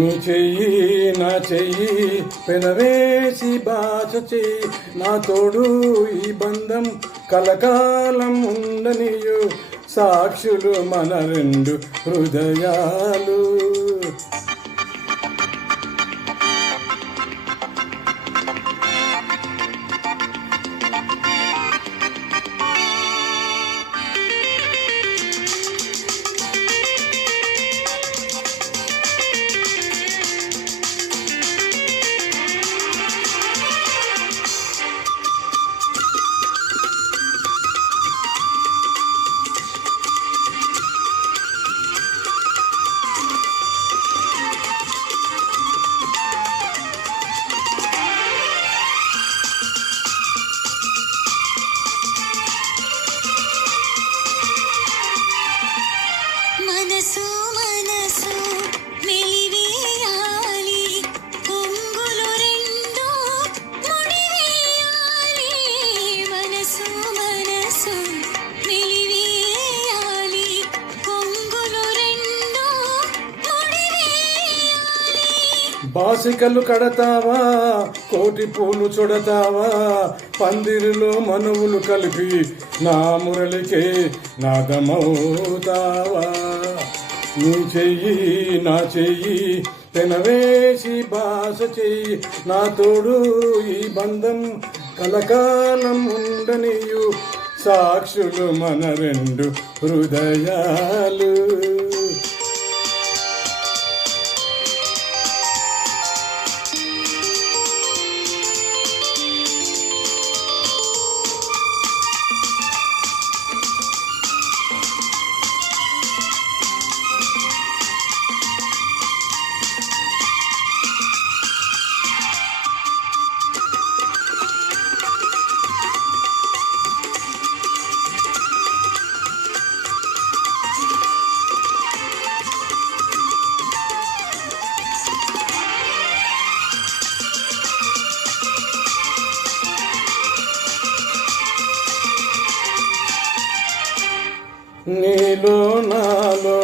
నీ చెయ్యి నా చెయ్యి పెనవేసి బాచ చెయ్యి నా తోడు ఈ బంధం కలకాలం ఉండనియు సాక్షులు మన రెండు హృదయాలు. మనసు మనసు మెలివేయాలి, కొంగులు రెండు ముడివేయాలి. మనసు మనసు మెలివేయాలి, కొంగులు రెండు ముడివేయాలి. బాసికలు కడతావా, కోటి పూలు చుడతావా, పందిరిలో మనువులు కలిపి నా మురళికే నాదమవుతావా. నీ చెయ్యి నా చెయ్యి పెనవేసి బాస చెయ్యి నా తోడు ఈ బంధం కలకాలం ఉండనియు సాక్షులు మన రెండు హృదయాలు. నీలో నాలో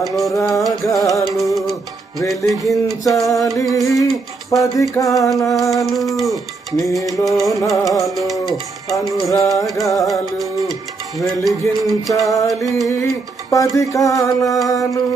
అనురాగాలు వెలిగించాలి 10 కాలాలు. నీలో నాలో అనురాగాలు వెలిగించాలి 10 కాలాలు.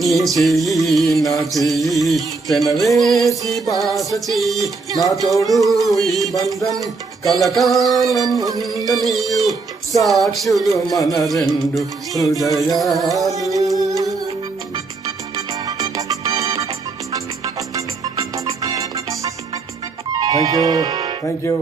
నీ చెయ్యి నా చెయ్యి పెనవేసి బాస చెయ్యి నా తోడు ఈ బంధం కలకాలం ఉండనియు సాక్షులు మన రెండు హృదయాలు. Thank you.